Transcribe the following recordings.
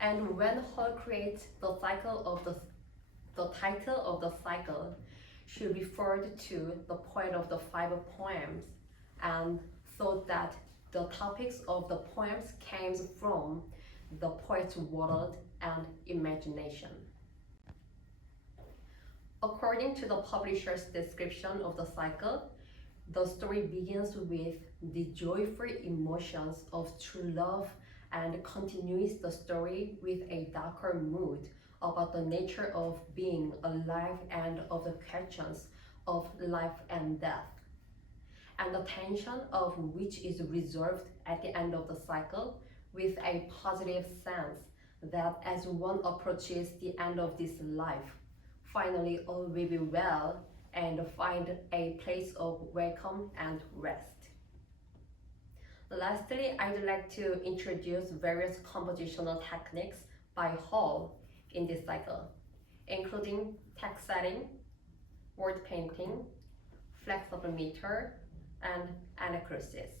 And when Hall created the title of the cycle, she referred to the point of the 5 poems and thought that the topics of the poems came from the poet's world and imagination. According to the publisher's description of the cycle, the story begins with the joyful emotions of true love and continues the story with a darker mood about the nature of being alive and of the questions of life and death, and the tension of which is resolved at the end of the cycle with a positive sense that as one approaches the end of this life, finally all will be well and find a place of welcome and rest. Lastly, I'd like to introduce various compositional techniques by Hall in this cycle, including text setting, word painting, flexible meter, and anacrusis.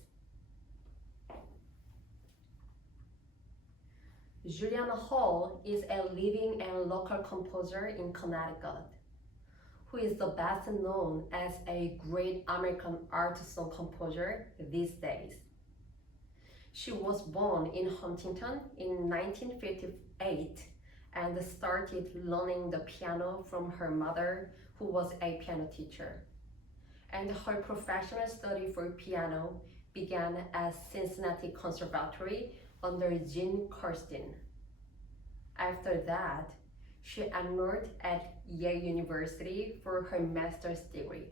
Juliana Hall is a living and local composer in Connecticut, who is the best known as a great American art song composer these days. She was born in Huntington in 1958 and started learning the piano from her mother, who was a piano teacher. And her professional study for piano began at Cincinnati Conservatory under Shin. After that, she enrolled at Yale University for her master's degree.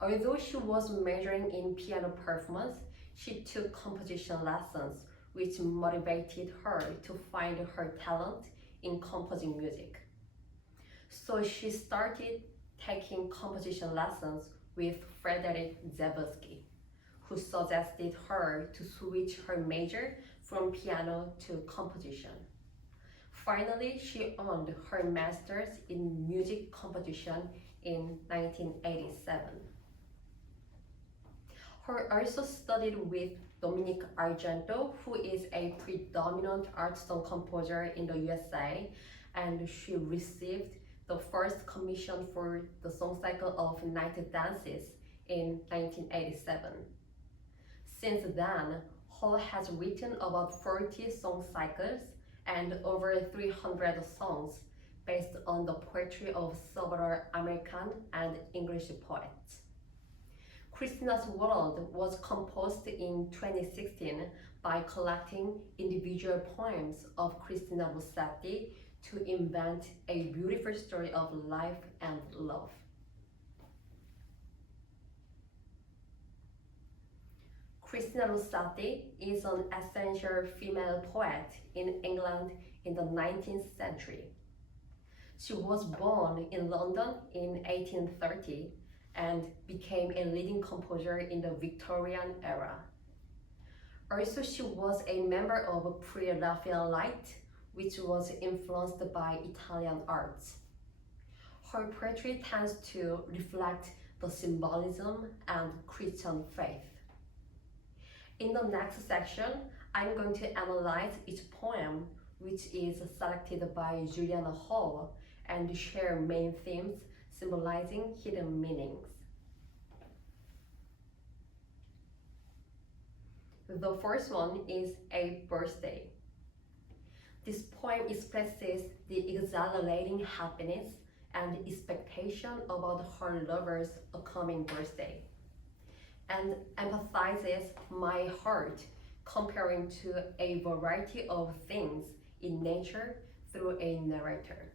Although she was majoring in piano performance, she took composition lessons, which motivated her to find her talent in composing music. So she started taking composition lessons with Frederick Zabusky, who suggested her to switch her major from piano to composition. Finally, she earned her master's in music composition in 1987. Her also studied with Dominic Argento, who is a predominant art song composer in the USA, and she received the first commission for the song cycle of Night Dances in 1987. Since then, Hall has written about 40 song cycles and over 300 songs based on the poetry of several American and English poets. Christina's World was composed in 2016 by collecting individual poems of Christina Rossetti to invent a beautiful story of life and love. Christina Rossetti is an essential female poet in England in the 19th century. She was born in London in 1830 and became a leading composer in the Victorian era. Also, she was a member of Pre-Raphaelite, which was influenced by Italian arts. Her poetry tends to reflect the symbolism and Christian faith. In the next section, I'm going to analyze each poem, which is selected by Juliana Hall, and share main themes symbolizing hidden meanings. The first one is A Birthday. This poem expresses the exhilarating happiness and expectation about her lover's upcoming birthday, and empathizes my heart, comparing to a variety of things in nature through a narrator.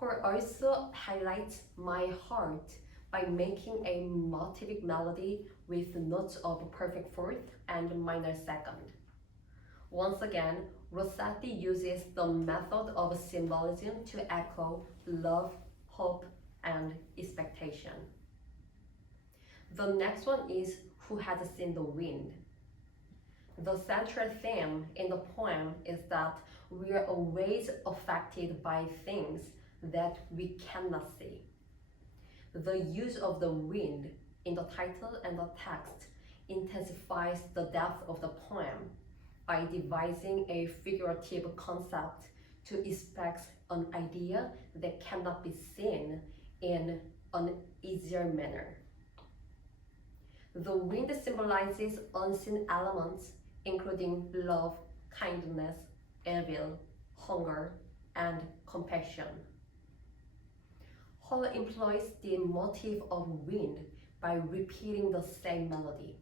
Her also highlights my heart by making a motivic melody with notes of perfect fourth and minor second. Once again, Rossetti uses the method of symbolism to echo love, hope, and expectation. The next one is Who Has Seen the Wind? The central theme in the poem is that we are always affected by things that we cannot see. The use of the wind in the title and the text intensifies the depth of the poem, by devising a figurative concept to express an idea that cannot be seen in an easier manner. The wind symbolizes unseen elements, including love, kindness, evil, hunger, and compassion. Hall employs the motif of wind by repeating the same melody.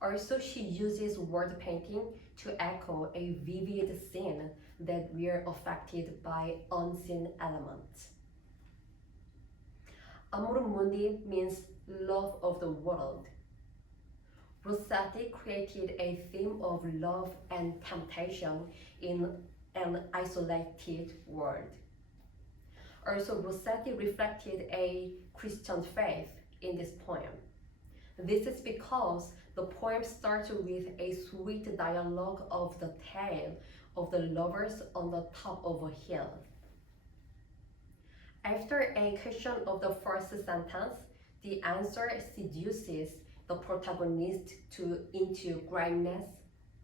Also, she uses word painting to echo a vivid scene that we are affected by unseen elements. Amor Mundi means love of the world. Rossetti created a theme of love and temptation in an isolated world. Also, Rossetti reflected a Christian faith in this poem. This is because the poem starts with a sweet dialogue of the tale of the lovers on the top of a hill. After a question of the first sentence, the answer seduces the protagonist into greyness,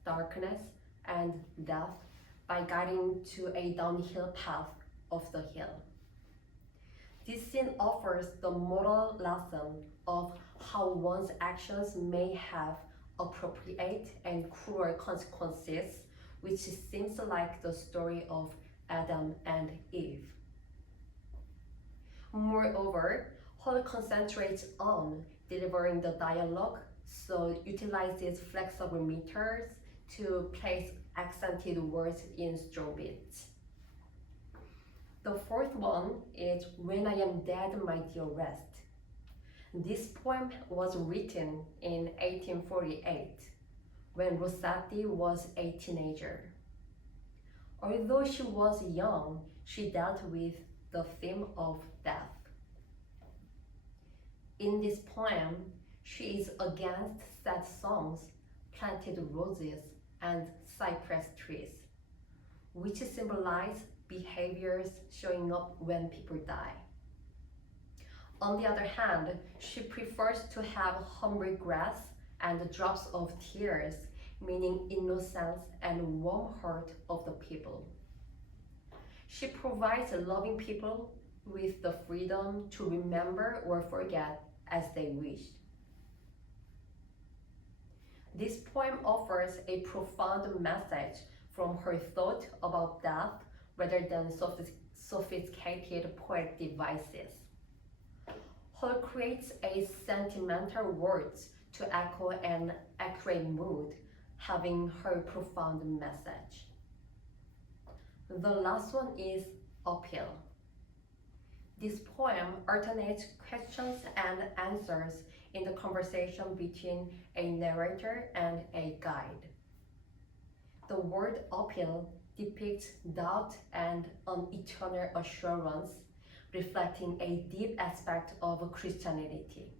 darkness, and death by guiding to a downhill path of the hill. This scene offers the moral lesson of how one's actions may have appropriate and cruel consequences, which seems like the story of Adam and Eve. Moreover, Hall concentrates on delivering the dialogue, so utilizes flexible meters to place accented words in strong beats. The fourth one is When I Am Dead, My Dear Rest. This poem was written in 1848, when Rossetti was a teenager. Although she was young, she dealt with the theme of death. In this poem, she is against sad songs, planted roses, and cypress trees, which symbolize behaviors showing up when people die. On the other hand, she prefers to have humble grass and drops of tears, meaning innocence and warm heart of the people. She provides loving people with the freedom to remember or forget as they wish. This poem offers a profound message from her thought about death rather than sophisticated poetic devices. Hall creates a sentimental words to echo an accurate mood, having her profound message. The last one is Uphill. This poem alternates questions and answers in the conversation between a narrator and a guide. The word uphill depicts doubt and an eternal assurance, reflecting a deep aspect of Christianity.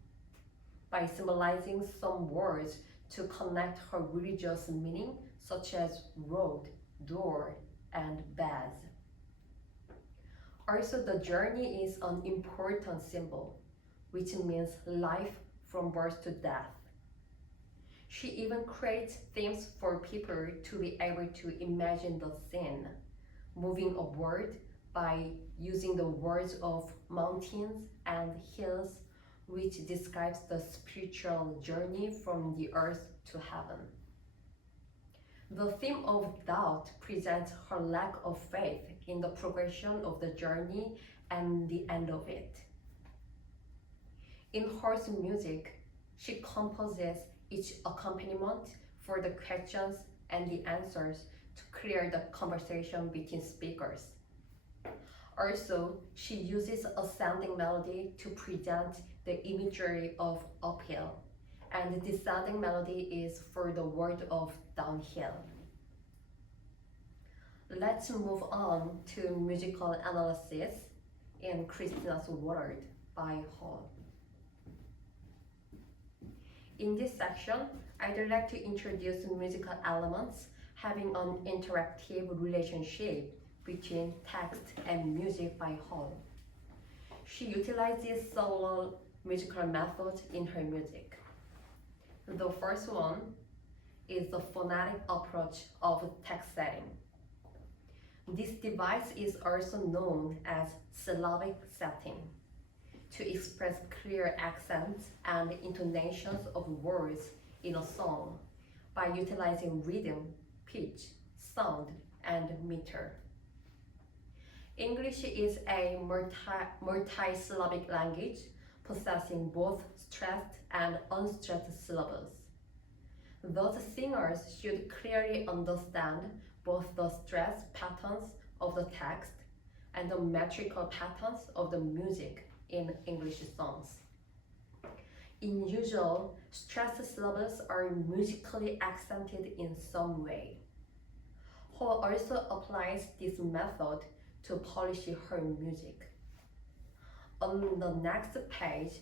By symbolizing some words to connect her religious meaning, such as road, door, and bed. Also, the journey is an important symbol, which means life from birth to death. She even creates themes for people to be able to imagine the scene, moving upward by using the words of mountains and hills, which describes the spiritual journey from the earth to heaven. The theme of doubt presents her lack of faith in the progression of the journey and the end of it. In her music, she composes each accompaniment for the questions and the answers to clear the conversation between speakers. Also, she uses ascending melody to present the imagery of uphill, and the descending melody is for the word of downhill. Let's move on to musical analysis in Christina's World by Hall. In this section, I'd like to introduce musical elements having an interactive relationship between text and music by Hall. She utilizes several musical methods in her music. The first one is the phonetic approach of text setting. This device is also known as syllabic setting, to express clear accents and intonations of words in a song by utilizing rhythm, pitch, sound, and meter. English is a multi-syllabic language possessing both stressed and unstressed syllables. Thus, singers should clearly understand both the stress patterns of the text and the metrical patterns of the music in English songs. In usual, stressed syllables are musically accented in some way. Hall also applies this method to polish her music. On the next page,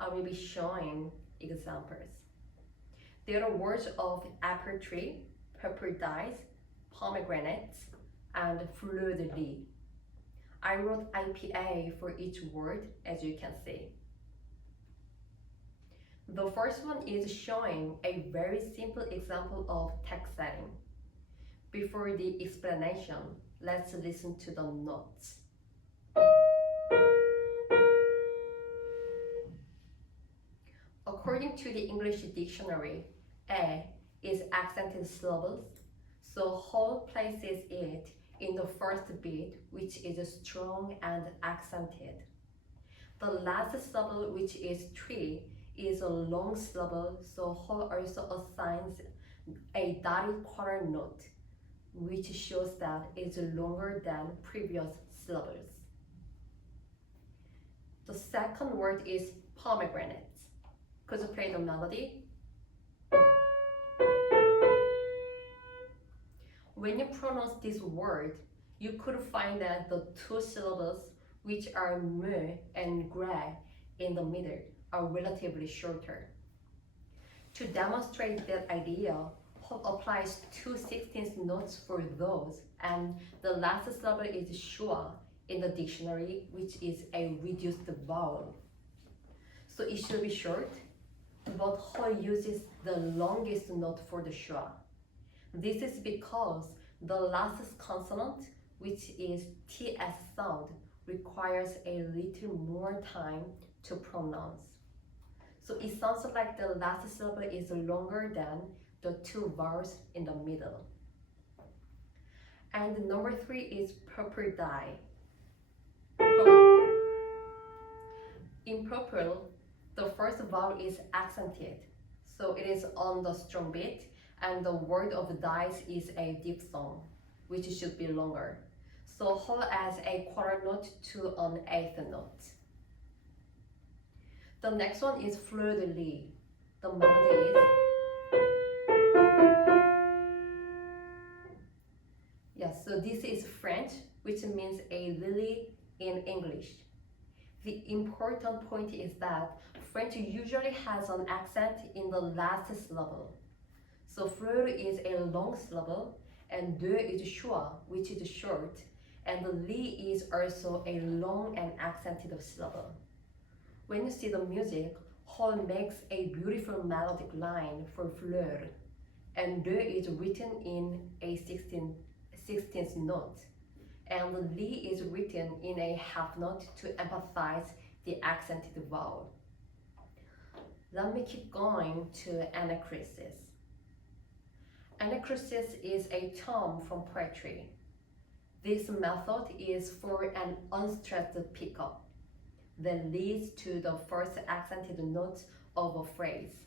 I will be showing examples. There are words of apple tree, purple dyes, pomegranates, and fleur de lis. I wrote IPA for each word, as you can see. The first one is showing a very simple example of text setting. Before the explanation, let's listen to the notes. According to the English dictionary, A is accented syllables, so Hall places it in the first beat, which is strong and accented. The last syllable, which is tree, is a long syllable, so Hall also assigns a dotted quarter note, which shows that it's longer than previous syllables. The second word is pomegranates. Could you play the melody? When you pronounce this word, you could find that the two syllables, which are me and gre in the middle, are relatively shorter. To demonstrate that idea, Hall applies 2/16 notes for those, and the last syllable is schwa in the dictionary, which is a reduced vowel. So it should be short, but Hall uses the longest note for the schwa. This is because the last consonant, which is TS sound, requires a little more time to pronounce. So it sounds like the last syllable is longer than the two vowels in the middle. And number 3 is purple dye. In purple, the first vowel is accented, so it is on the strong beat, and the word of dice is a diphthong, which should be longer. So Hall adds a quarter note to an eighth note. The next one is fleur de lis. The melody is yes, so this is French, which means a lily in English. The important point is that French usually has an accent in the last syllable. So fleur is a long syllable, and de is schwa, which is short, and the li is also a long and accented syllable. When you see the music, Hall makes a beautiful melodic line for fleur, and de is written in a 16th note, and the li is written in a half note to emphasize the accented vowel. Let me keep going to anacrusis. Anacrusis is a term from poetry. This method is for an unstressed pickup that leads to the first accented note of a phrase.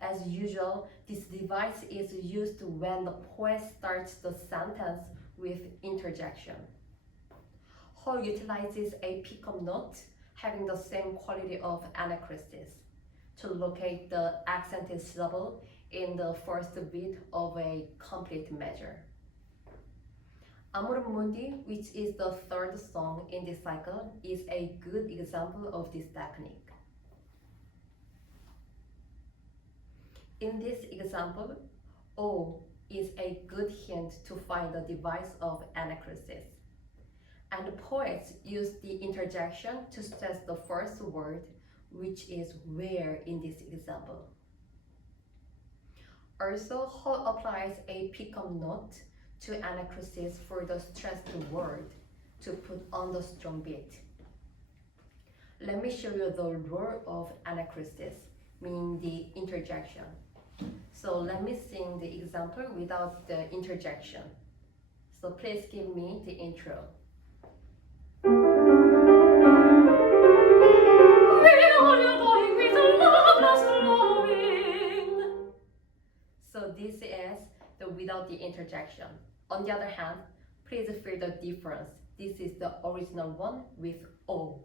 As usual, this device is used when the poet starts the sentence with interjection. Hall utilizes a pickup note having the same quality of anacrusis to locate the accented syllable in the first beat of a complete measure. Amor Mundi, which is the third song in this cycle, is a good example of this technique. In this example, O is a good hint to find the device of anacrusis. And the poets use the interjection to stress the first word, which is where in this example. Also, Hall applies a pick-up note to anacrusis for the stressed word to put on the strong beat. Let me show you the role of anacrusis, meaning the interjection. So let me sing the example without the interjection. So please give me the intro. So this is the without the interjection. On the other hand, please feel the difference. This is the original one with O.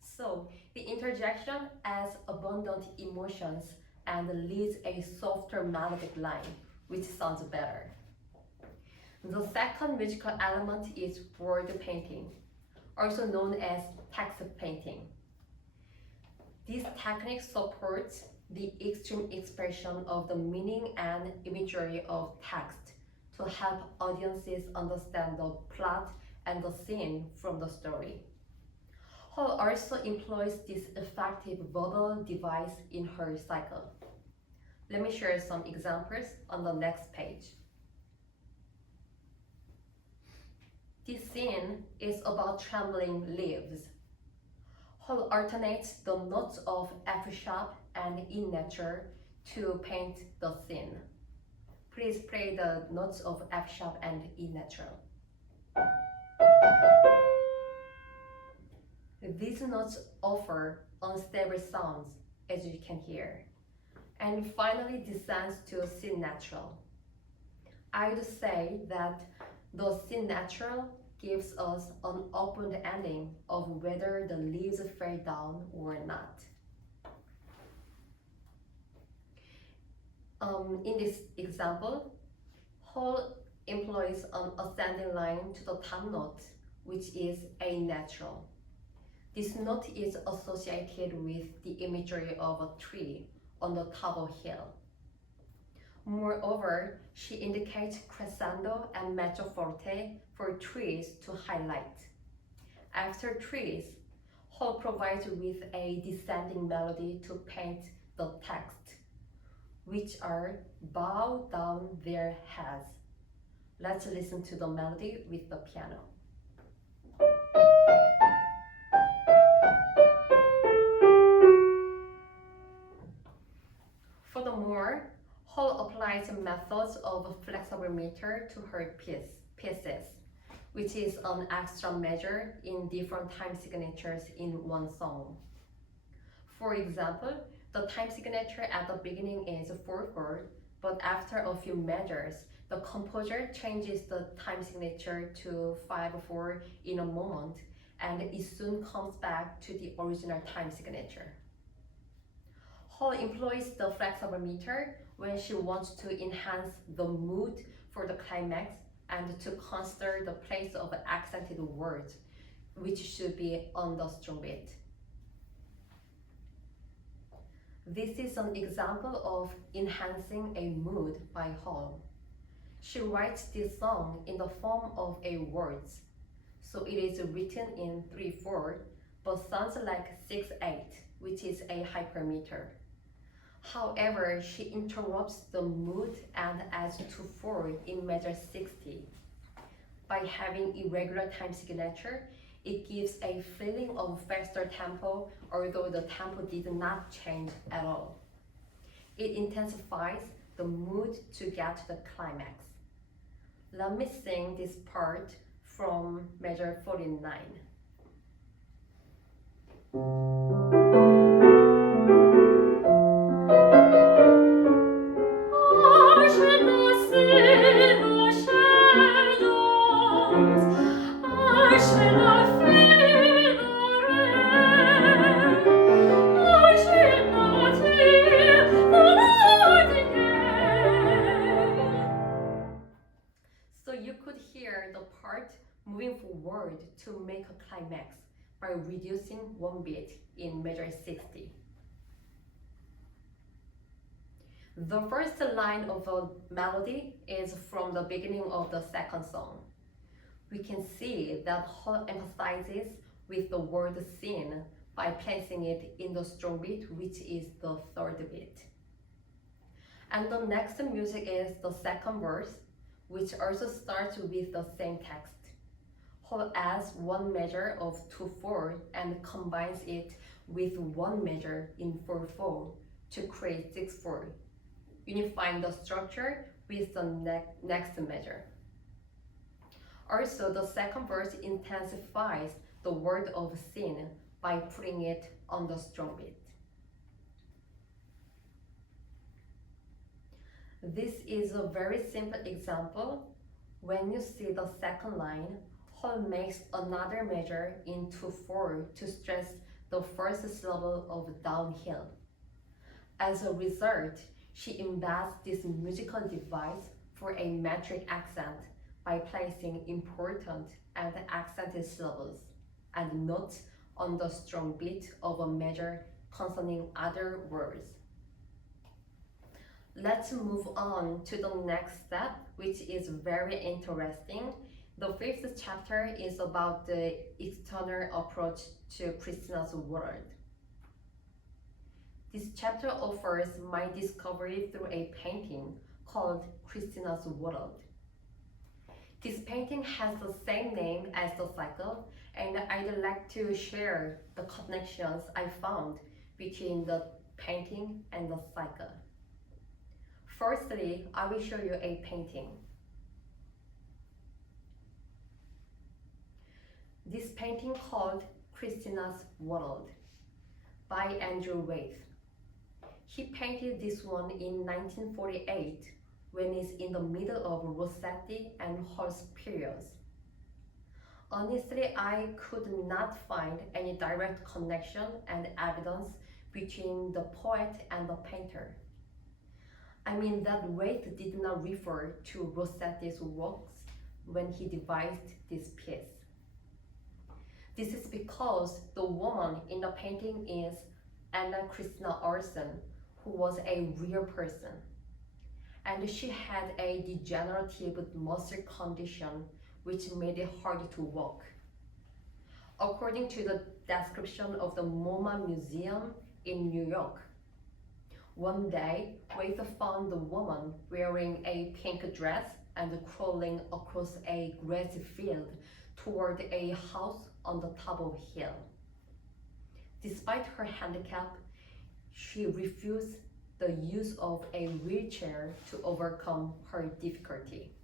So the interjection adds abundant emotions and leads a softer melodic line, which sounds better. The second musical element is word painting, also known as text painting. This technique supports the extreme expression of the meaning and imagery of text to help audiences understand the plot and the scene from the story. Hall also employs this effective verbal device in her cycle. Let me share some examples on the next page. This scene is about trembling leaves. Hall alternates the notes of F sharp and E natural to paint the scene. Please play the notes of F sharp and E natural. These notes offer unstable sounds, as you can hear, and finally descends to C natural. I'd say that the C natural gives us an open ending of whether the leaves fell down or not. In this example, Hall employs an ascending line to the top note, which is A natural. This note is associated with the imagery of a tree on the top of a hill. Moreover, she indicates crescendo and mezzo forte for trees to highlight. After trees, Hall provides with a descending melody to paint the text, which are bow down their heads. Let's listen to the melody with the piano. Furthermore, Hall applies methods of flexible meter to her pieces, which is an extra measure in different time signatures in one song. For example, the time signature at the beginning is 4/4, but after a few measures, the composer changes the time signature to 5/4 in a moment, and it soon comes back to the original time signature. Hall employs the flexible meter when she wants to enhance the mood for the climax and to consider the place of accented words, which should be on the strong beat. This is an example of enhancing a mood by Hall. She writes this song in the form of a words, so it is written in 3/4, but sounds like 6/8, which is a hypermeter. However, she interrupts the mood and adds 2/4 in measure 60. By having irregular time signature, it gives a feeling of faster tempo, although the tempo did not change at all. It intensifies the mood to get to the climax. Let me sing this part from measure 49. So you could hear the part moving forward to make a climax by reducing one beat in measure 60. The first line of a melody is from the beginning of the second song. we can see that Hall emphasizes with the word Shin by placing it in the strong beat, which is the third beat. And the next music is the second verse, which also starts with the same text. Hall adds one measure of 2/4 and combines it with one measure in 4/4 to create 6/4, unifying the structure with the next measure. Also, the second verse intensifies the word of Shin by putting it on the strong beat. This is a very simple example. When you see the second line, Hall makes another measure in 2/4 to stress the first syllable of downhill. As a result, she embeds this musical device for a metric accent by placing important and accented syllables and notes on the strong beat of a measure concerning other words. Let's move on to the next step, which is very interesting. The fifth chapter is about the external approach to Christina's world. This chapter offers my discovery through a painting called Christina's World. This painting has the same name as the cycle, and I'd like to share the connections I found between the painting and the cycle. Firstly, I will show you a painting. This painting called Christina's World by Andrew Waite. He painted this one in 1948 when it's in the middle of Rossetti and Hall's periods. Honestly, I could not find any direct connection and evidence between the poet and the painter. I mean that Waite did not refer to Rossetti's works when he devised this piece. This is because the woman in the painting is Anna Christina Olsen, who was a real person. And she had a degenerative muscle condition which made it hard to walk. According to the description of the MoMA Museum in New York, one day, Waite found the woman wearing a pink dress and crawling across a grassy field toward a house on the top of a hill. Despite her handicap, she refused the use of a wheelchair to overcome her difficulty.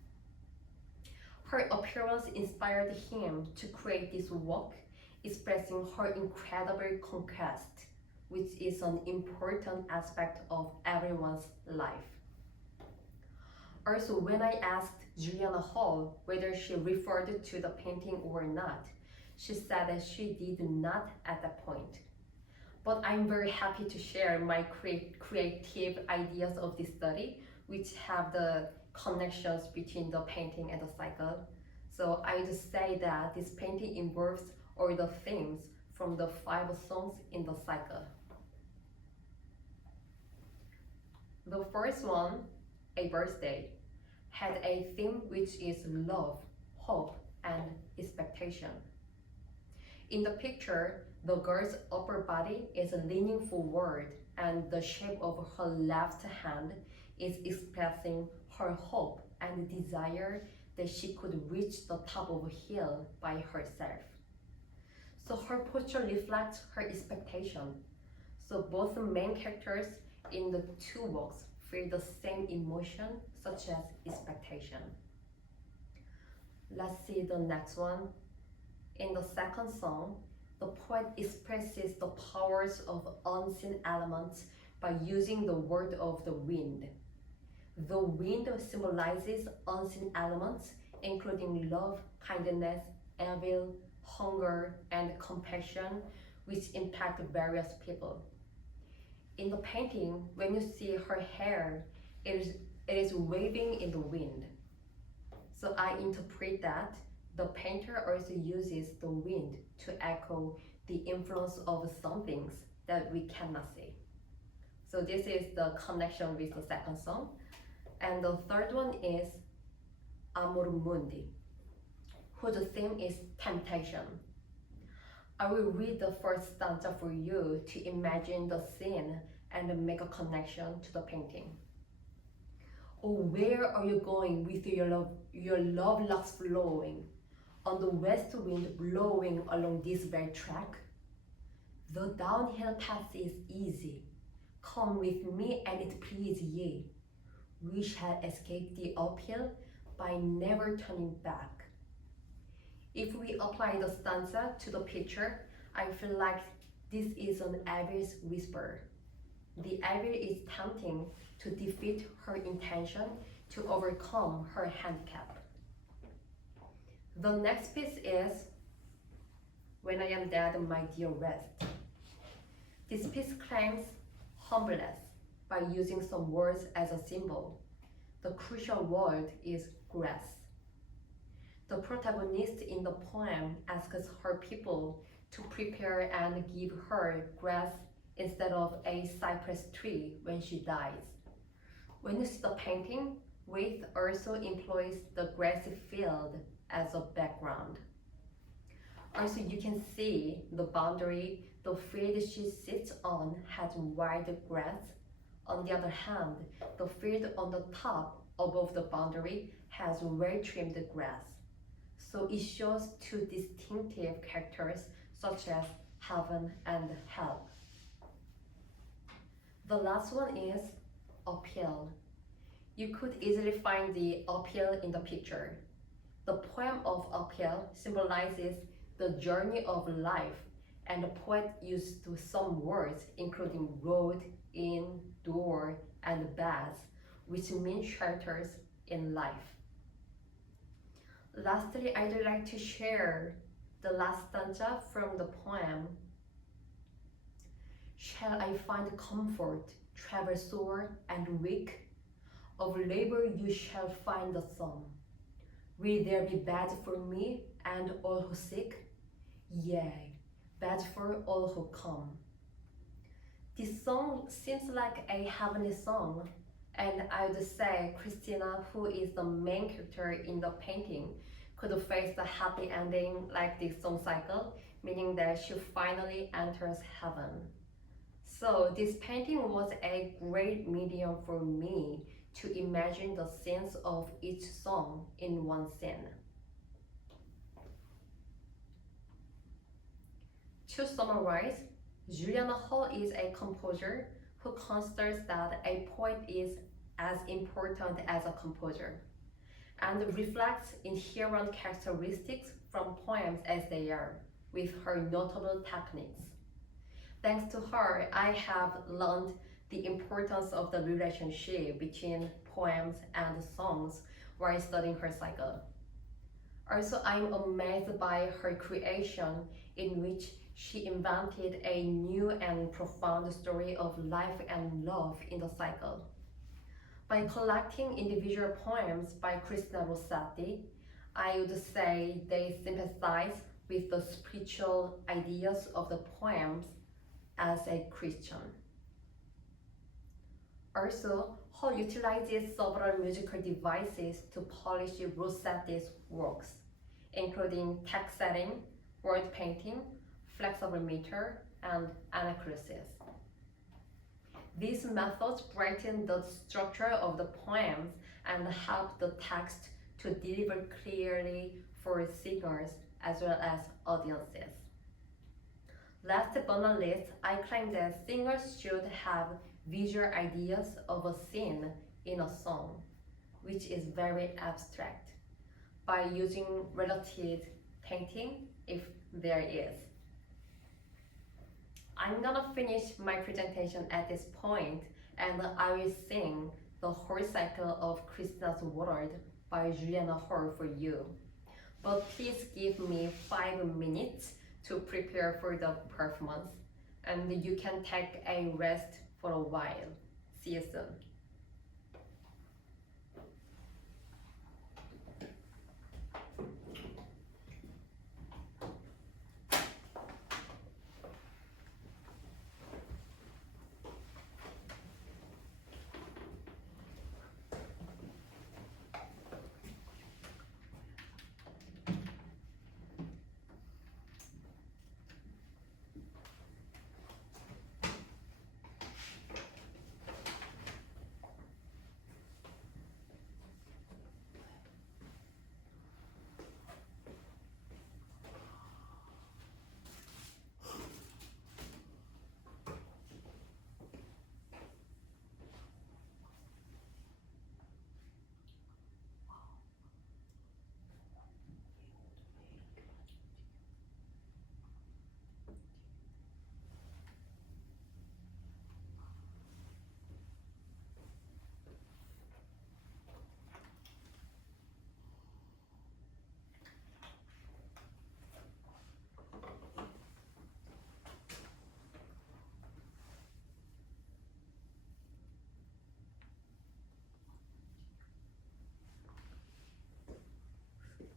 Her appearance inspired him to create this work, expressing her incredible conquest, which is an important aspect of everyone's life. Also, when I asked Juliana Hall whether she referred to the painting or not, she said that she did not at that point. But I'm very happy to share my creative ideas of this study, which have the connections between the painting and the cycle. So I would say that this painting involves all the themes from the 5 songs in the cycle. The first one, A Birthday, had a theme which is love, hope, and expectation. In the picture, the girl's upper body is leaning forward and the shape of her left hand is expressing her hope and desire that she could reach the top of a hill by herself. So her posture reflects her expectation. So both the main characters in the two works feel the same emotion, such as expectation. Let's see the next one. In the second song, the poet expresses the powers of unseen elements by using the word of the wind. The wind symbolizes unseen elements, including love, kindness, evil, hunger, and compassion, which impact various people. In the painting, when you see her hair, it is waving in the wind. So I interpret that the painter also uses the wind to echo the influence of some things that we cannot see. So this is the connection with the second song. And the third one is Amor Mundi, whose theme is temptation. I will read the first stanza for you to imagine the scene and make a connection to the painting. Oh, where are you going with your love locks flowing, on the west wind blowing along this very track? The downhill path is easy. Come with me and it please ye. We shall escape the uphill by never turning back. If we apply the stanza to the picture, I feel like this is an Abby's whisper. The Abby is tempting to defeat her intention to overcome her handicap. The next piece is When I Am Dead, My Dear Rest. This piece claims humbleness by using some words as a symbol. The crucial word is grass. The protagonist in the poem asks her people to prepare and give her grass instead of a cypress tree when she dies. When you see the painting, Waite also employs the grassy field as a background. Also, you can see the boundary the field she sits on has wide grass. On the other hand, the field on the top above the boundary has well-trimmed grass. So it shows two distinctive characters such as heaven and hell. The last one is uphill. You could easily find the uphill in the picture. The poem of uphill symbolizes the journey of life, and the poet used some words including road, inn, door, and baths, which mean shelters in life. Lastly, I'd like to share the last stanza from the poem. Shall I find comfort, travel sore and weak? Of labor you shall find the sum. Will there be beds for me and all who seek? Yea, beds for all who come. This song seems like a heavenly song, and I would say Christina, who is the main character in the painting, could face the happy ending like this song cycle, meaning that she finally enters heaven. So this painting was a great medium for me to imagine the scenes of each song in one scene. To summarize, Juliana Hall is a composer who considers that a poet is as important as a composer, and reflects inherent characteristics from poems as they are, with her notable techniques. Thanks to her, I have learned the importance of the relationship between poems and songs while studying her cycle. Also, I'm amazed by her creation, in which she invented a new and profound story of life and love in the cycle. By collecting individual poems by Christina Rossetti, I would say they sympathize with the spiritual ideas of the poems as a Christian. Also, Hall utilizes several musical devices to polish Rossetti's works, including text setting, word painting, flexible meter, and anacrusis. These methods brighten the structure of the poems and help the text to deliver clearly for singers as well as audiences. Last but not least, I claim that singers should have visual ideas of a scene in a song, which is very abstract, by using relative painting if there is. I'm gonna finish my presentation at this point, and I will sing the whole cycle of Christina's World by Juliana Hall for you. But please give me 5 minutes to prepare for the performance, and you can take a rest for a while. See you soon.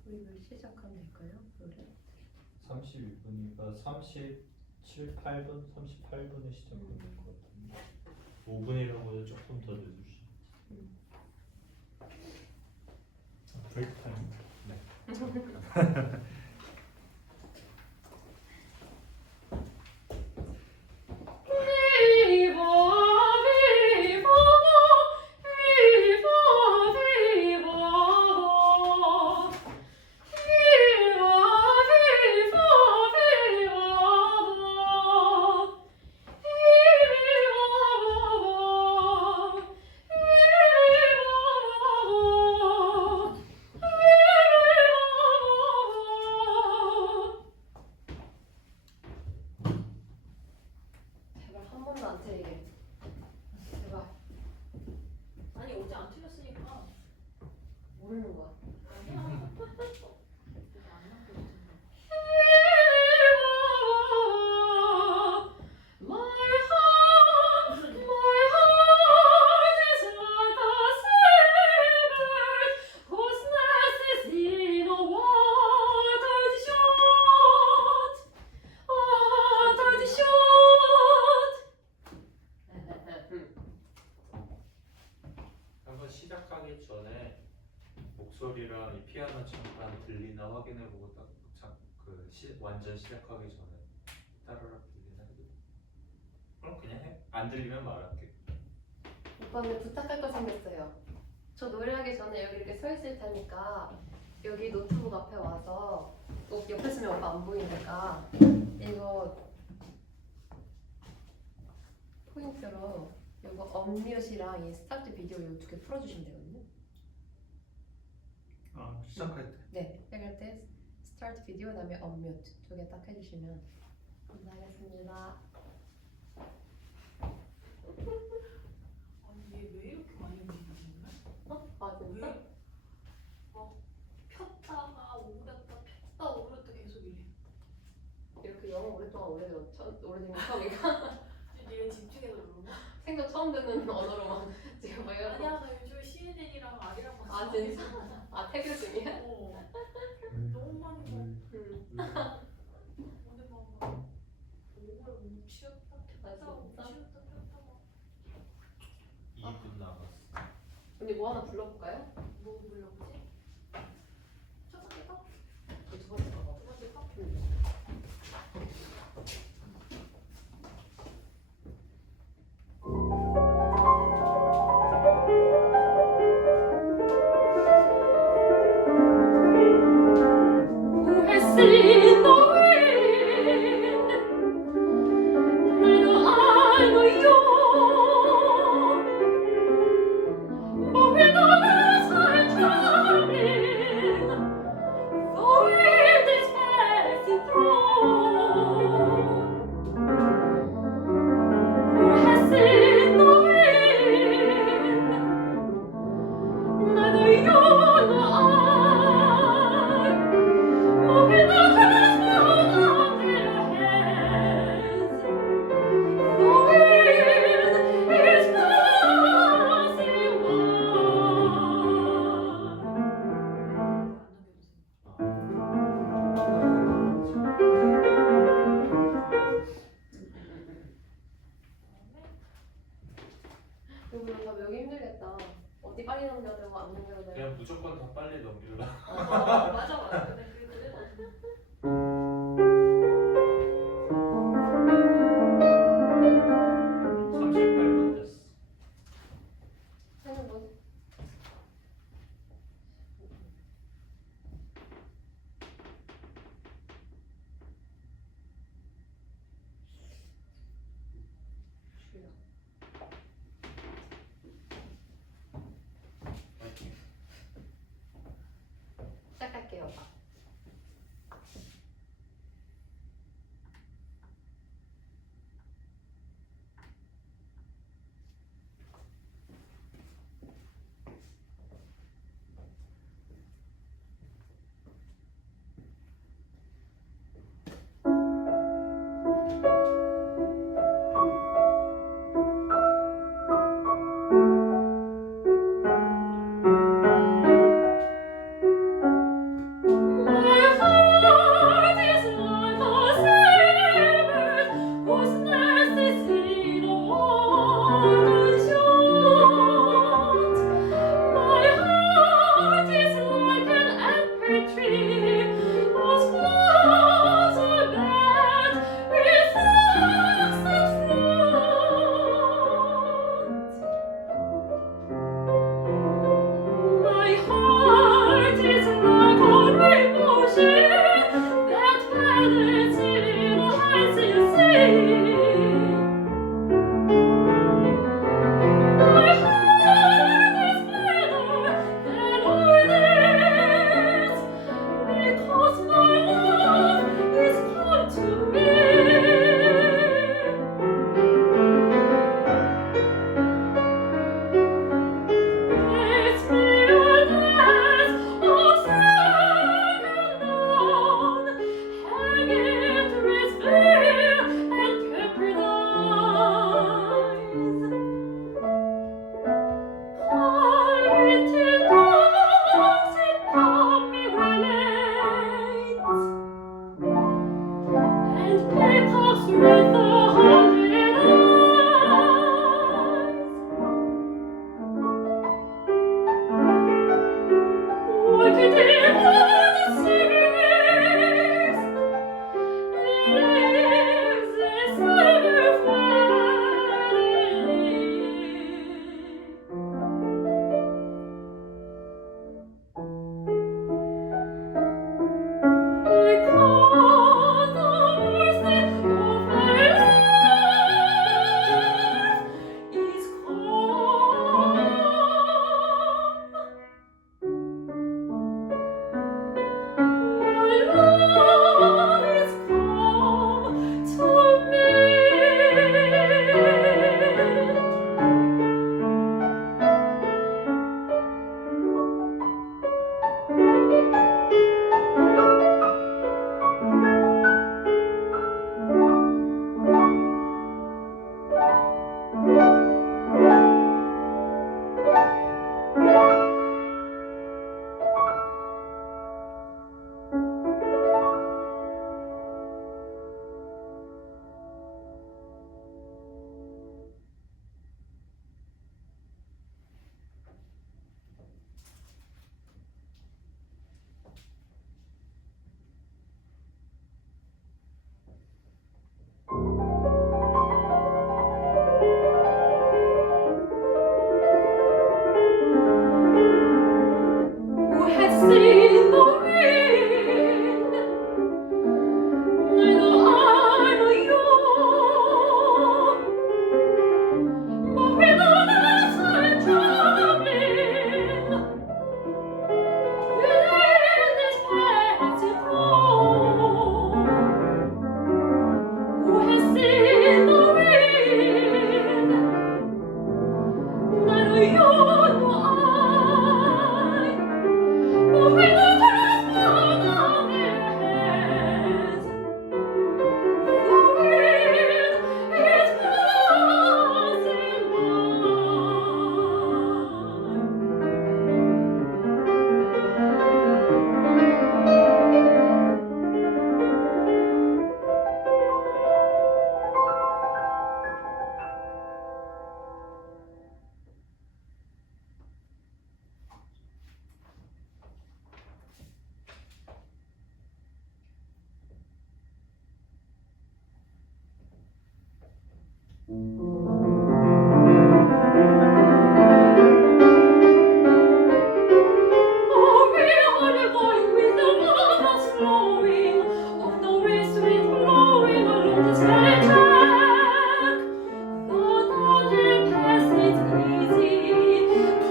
우리 몇 시작하면 될까요? 노래? 32분이니까 37, 8분? 38분에 시작하면 될 것 같은데 5분이라고 해서 조금 더 늦을 수 있지. 브레이크 타임? 네. 제발 한 번도 안 틀리게. 제발. 아니 어제 안 틀렸으니까 모르는 거야. 아니야. 내가 안 남겨줬잖아. 한번 시작하기 전에 목소리랑 이 피아노 잠깐 들리나 확인해보고 완전 시작하기 전에 따르락 들리나 해도 돼. 그럼 그냥 해. 안 들리면 말할게. 오빠 근데 부탁할 거 생겼어요. 저 노래하기 전에 여기 이렇게 서 있을 테니까 여기 노트북 앞에 와서 옆에 서면 오빠 안 보이니까 이거 포인트로 이거 언뮤트랑 이 스타트 비디오 이 두 개 풀어주시면 되거든요. 아 시작할 때. 네, 시작할 때 스타트 비디오 그다음에 언뮤트 두 개 딱 해주시면 감사하겠습니다. 아니 얘 왜 이렇게 많이 움직이는 거야? 아 진짜? 왜? 폈다가 오렸다 폈다 오렸다 계속 이래. 이렇게 영어 오랫동안 오래된 처음이가 얘 집중해서 그런가? 생전 처음 듣는 언어로만 지금 뭐 이런 아니야 나 요즘에 CNN이랑 아리랑 봤어. 아 진짜? 아 태교 중이야? 너무 많이 봐. 오늘 막 목을 움치였다 폈다 진짜? 움치였다 폈다 막. 2분 남았어. 언니 뭐 하나 불러볼까요? 뭐 불러보지? 첫 번째 거? 두 번째 거. 두 번째 거? Who has seen the wind? 나도 알고요. But when others are traveling, the wind is passing through. Who has seen the wind? 나도 영원 Moving on to the small of their hands. The wind is passing by. 여기 힘들겠다. 어디 빨리 넘겨야 되고 안 넘겨야 되고. 그냥 무조건 다 빨리 넘길라. 맞아 맞아. 근데 그게 그래. 38분 됐어. 하는 거. 화이팅. 시작할게요. Oh, we are going with the waters flowing, on the way sweet flowing along the steady track. The danger pass is easy,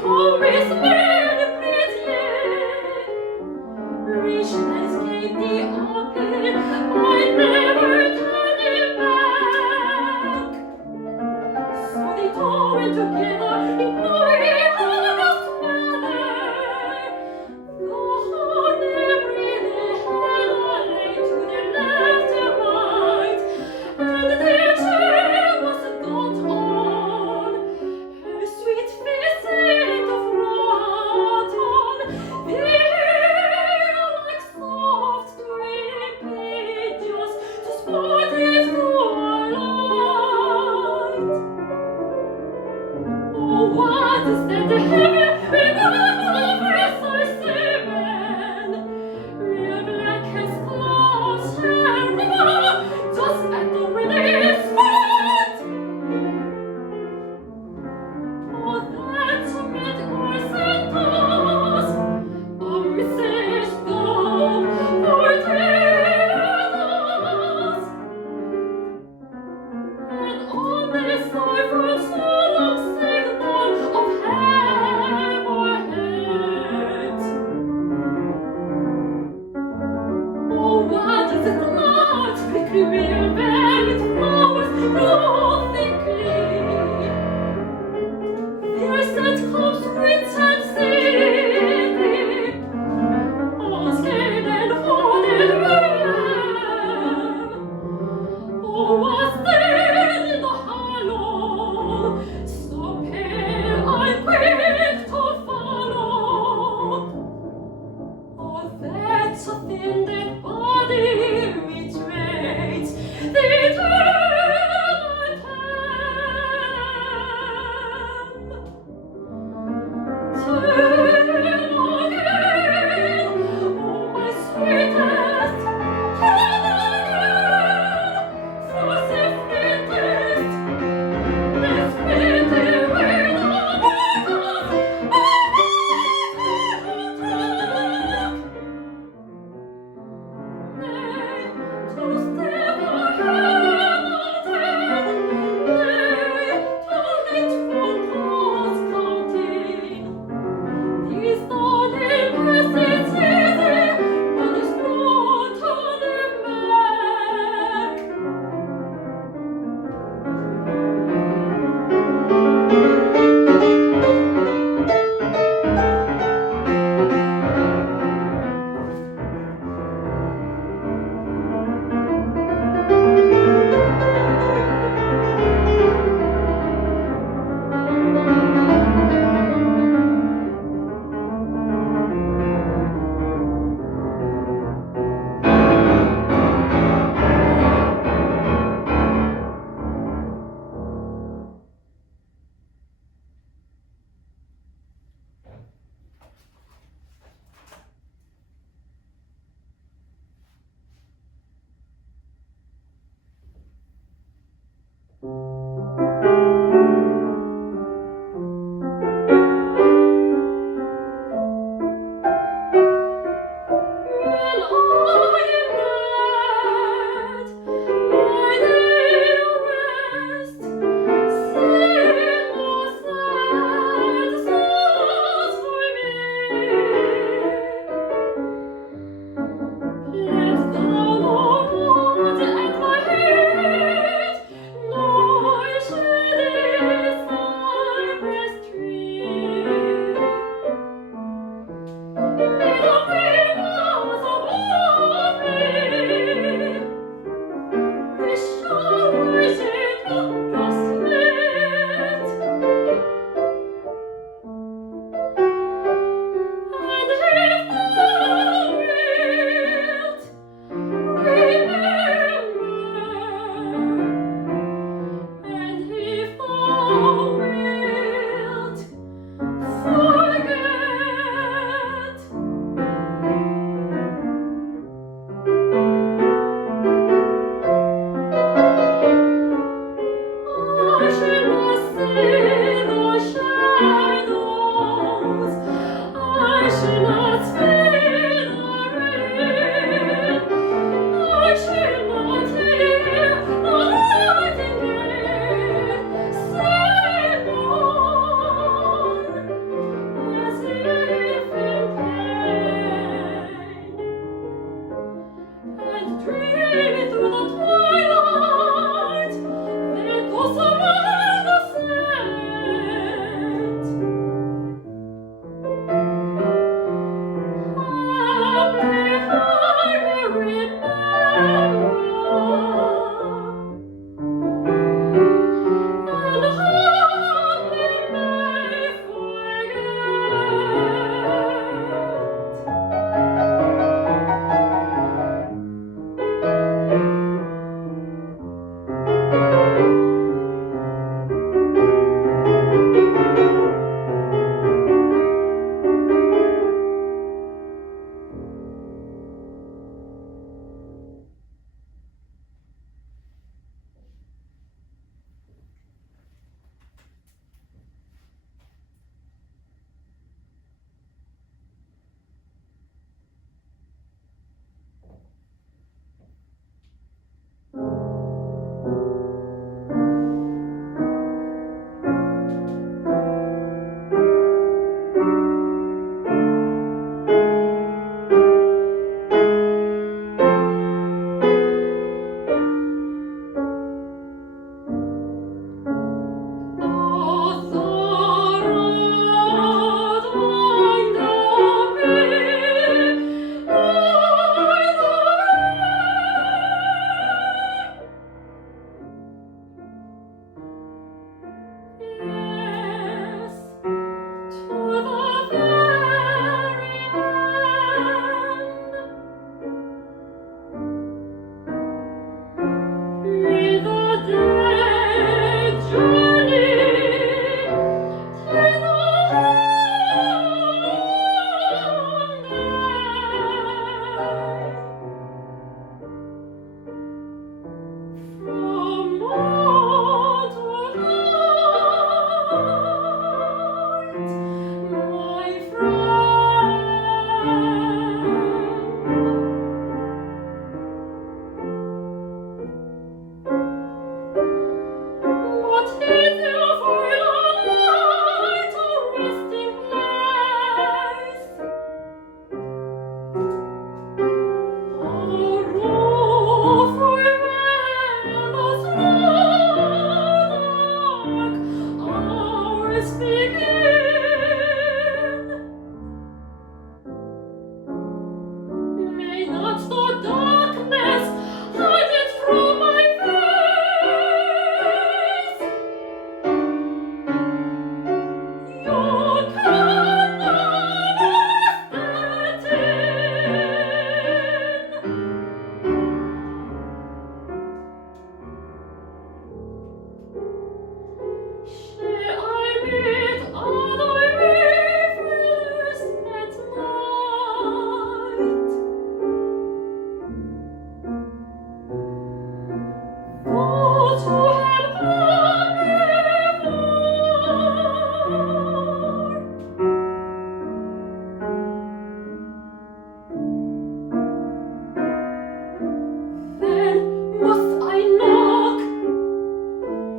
come with many pretty. We shall escape the open, by never turning back.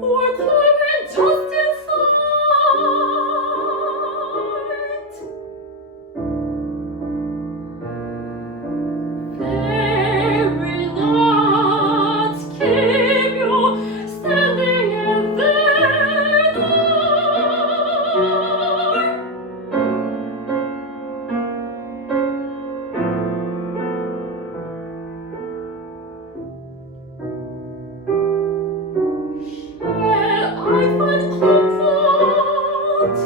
We're coming just in sight. They will not keep you standing at their door. Shall I find comfort?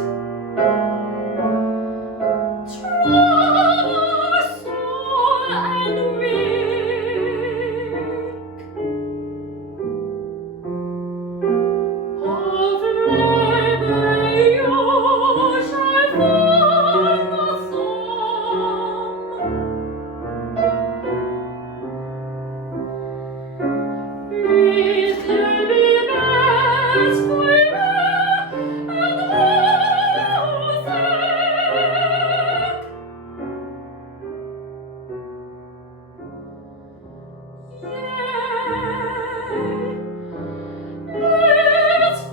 Trust and weak. Of labor you shall find the song. Will there be bells for you and music? Yea, it's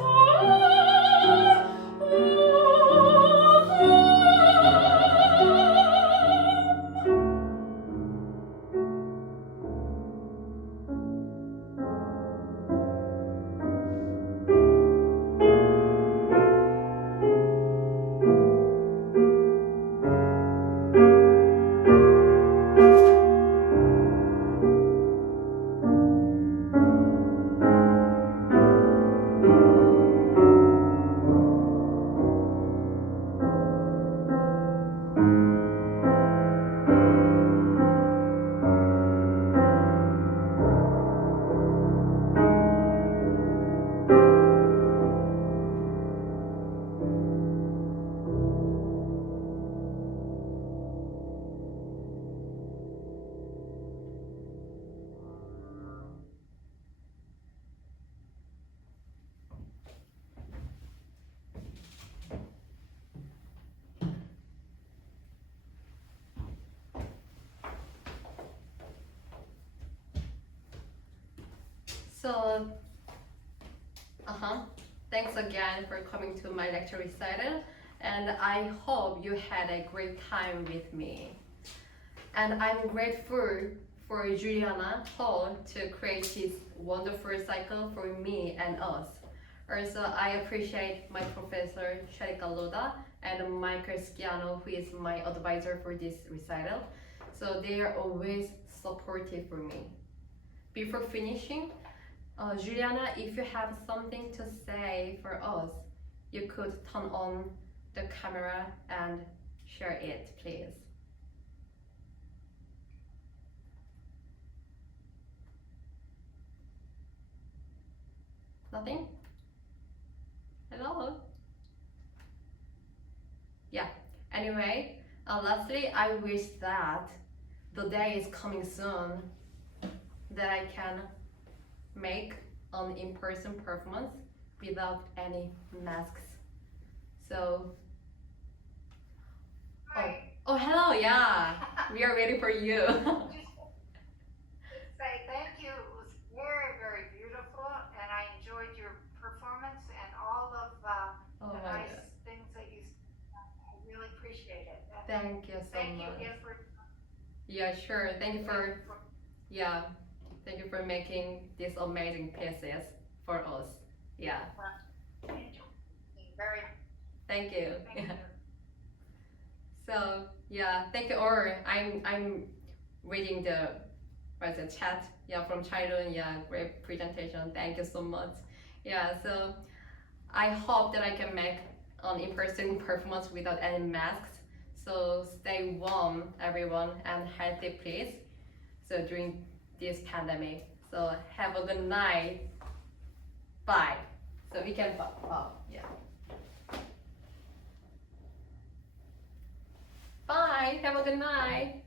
So, thanks again for coming to my lecture recital, and I hope you had a great time with me. And I'm grateful for Juliana Hall to create this wonderful cycle for me and us. Also, I appreciate my professor Sharika Loda and Michael Schiano, who is my advisor for this recital. So they are always supportive for me. Before finishing, Juliana, if you have something to say for us, you could turn on the camera and share it, please. Nothing? Hello? Yeah, anyway, lastly, I wish that the day is coming soon that I can make an in-person performance without any masks. So, oh hello, yeah, we are waiting for you. Say thank you. It was very, very beautiful, and I enjoyed your performance and all of Oh the my nice God. things that you said. I really appreciate it. And Thank you so thank you much. again for Yeah, sure. Thank you for making these amazing pieces for us. Yeah, very. thank you. Thank you. So yeah, thank you all. I'm reading the chat. Yeah, from childhood. Yeah, great presentation. Thank you so much. Yeah, so I hope that I can make an in-person performance without any masks. So stay warm, everyone, and healthy, please. So during this pandemic. So have a good night. Bye. So we can yeah. Bye. Have a good night.